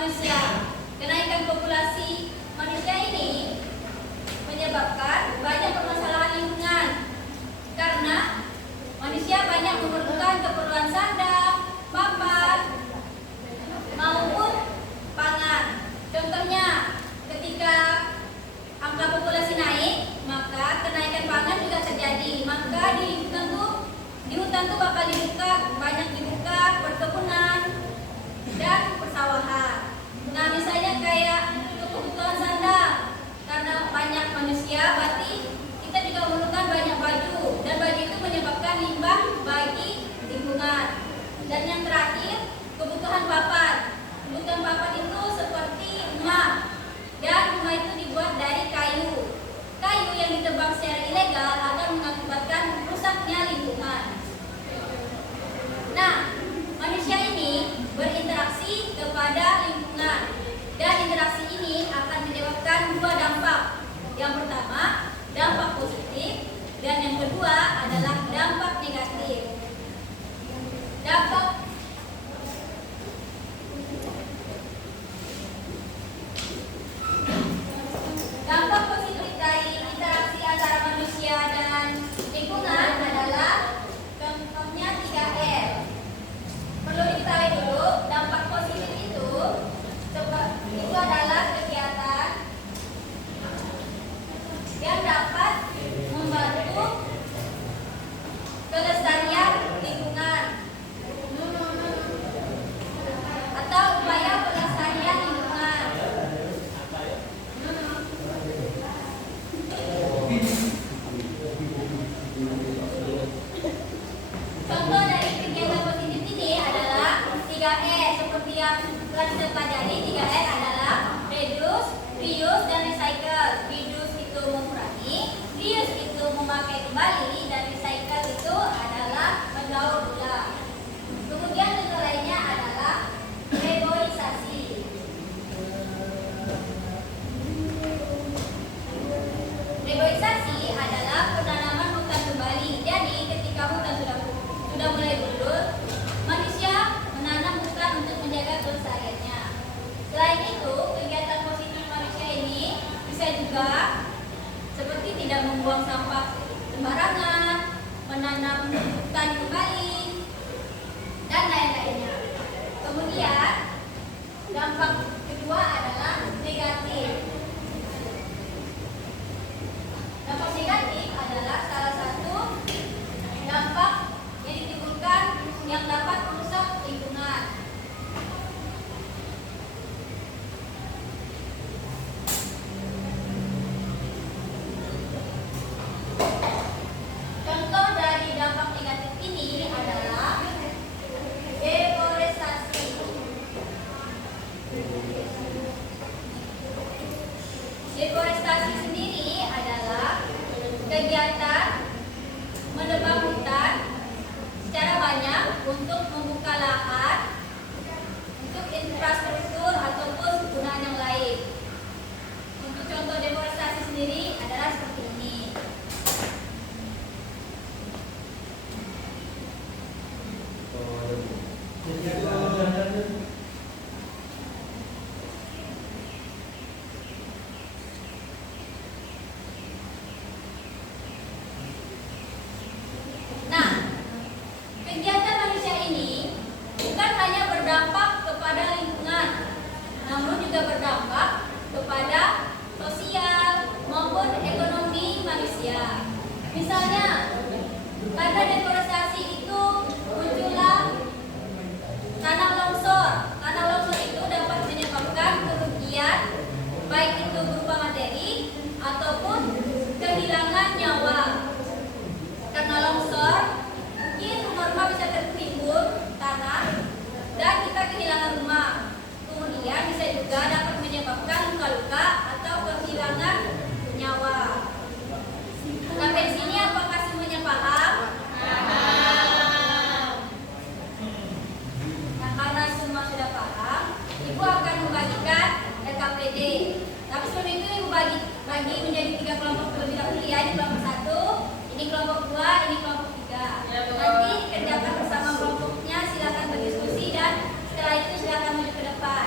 manusia. Kenaikan populasi manusia ini menyebabkan banyak permasalahan lingkungan karena manusia banyak memerlukan keperluan sandang, papan, maupun pangan. Contohnya, ketika angka populasi naik, maka kenaikan pangan juga terjadi. Maka di hutan tuh bakal banyak dibuka perkebunan dan persawahan. Nah, misalnya kayak untuk kebutuhan sandang, karena banyak manusia, berarti kita juga memerlukan banyak baju, dan baju itu menyebabkan limbah bagi lingkungan. Dan yang terakhir, kebutuhan papan. Kebutuhan papan itu seperti rumah, dan rumah itu dibuat dari kayu. Kayu yang ditebang secara ilegal akan mengakibatkan rusaknya lingkungan. Nah, manusia ini berinteraksi kepada lingkungan, dan interaksi ini akan menyebabkan dua dampak. Yang pertama, dampak positif, dan yang kedua adalah dampak negatif. Dampak positif dari interaksi antara manusia dan lingkungan adalah contohnya 3R. Perlu diketahui dulu, dampak positif itu adalah kegiatan yang dapat membantu kelestarian lingkungan atau upaya pelestarian lingkungan. Contoh dari kegiatan positif ini adalah 3E, seperti yang telah kita pelajari. 3R adalah reduce, reuse, dan recycle. Reduce itu mengurangi, reuse itu memakai kembali, dan recycle itu adalah mendaur ulang. Kemudian contoh lainnya adalah reboisasi. Reboisasi adalah penanaman hutan kembali. Jadi ketika hutan sudah mulai gundul, manusia menanam hutan untuk menjaga kelestariannya. Selain itu, kegiatan positif manusia ini bisa juga seperti tidak membuang sampah sembarangan, menanam hutan kembali, dan lain-lainnya. Kemudian dampak kedua adalah negatif. Dampak negatif adalah salah satu dampak yang ditimbulkan yang dapat merusak lingkungan. Contoh dari dampak negatif ini adalah deforestasi. Deforestasi sendiri adalah kegiatan menebang hutan secara banyak untuk membuka lahan untuk infrastruktur ataupun kegunaan yang lain. Untuk contoh deforestasi sendiri adalah seperti ini. Nah, kegiatan manusia ini bukan hanya berdampak kepada lingkungan, namun juga berdampak kepada sosial maupun ekonomi manusia. Misalnya, karena deforestasi itu muncullah tanah longsor. Tanah longsor itu dapat menyebabkan kerugian, baik itu berupa materi ataupun kehilangan nyawa. Karena longsor, mungkin rumah-rumah bisa tertimbun tanah dan kita kehilangan rumah. Kemudian bisa juga dapat menyebabkan luka-luka atau kehilangan nyawa. Sampai di sini apakah semuanya paham? Nah, karena semua sudah paham, Ibu akan membagikan LKPD. Tapi sebelum itu Ibu bagi menjadi 3 kelompok terlebih dahulu ya. Ini kelompok 1, ini kelompok 2, ini kelompok 3. Nanti kerjakan bersama kelompoknya, silakan berdiskusi dan setelah itu silakan maju ke depan.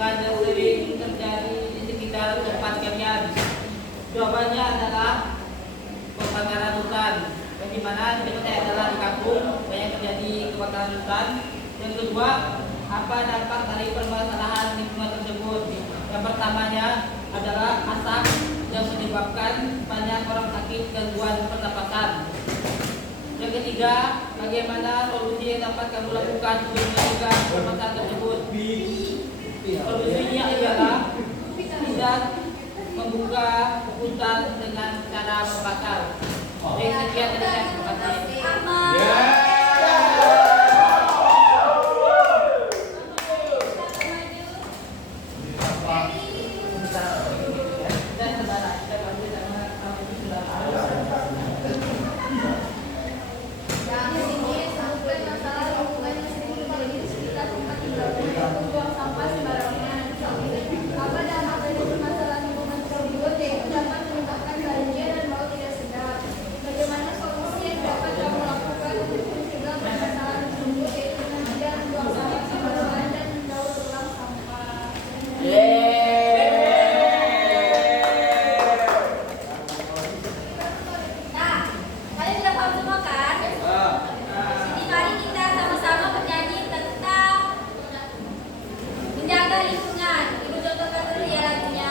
lingkungan yang sering terjadi di sekitar tempat kalian? Jawabannya adalah kebakaran hutan. Yang dimana di tempat saya adalah di kampung banyak terjadi kebakaran hutan. Yang kedua, apa dampak dari permasalahan lingkungan tersebut? Yang pertamanya adalah asap yang menyebabkan banyak orang sakit gangguan pernapasan. Yang ketiga, bagaimana solusi yang dapat kamu lakukan untuk mencegah permasalahan tersebut? Solusinya adalah tidak membuka hutan dengan cara membakar. Jadi sekian dari saya, terima kasih. Menjaga lingkungan. Ibu contohkan dulu ya lagunya.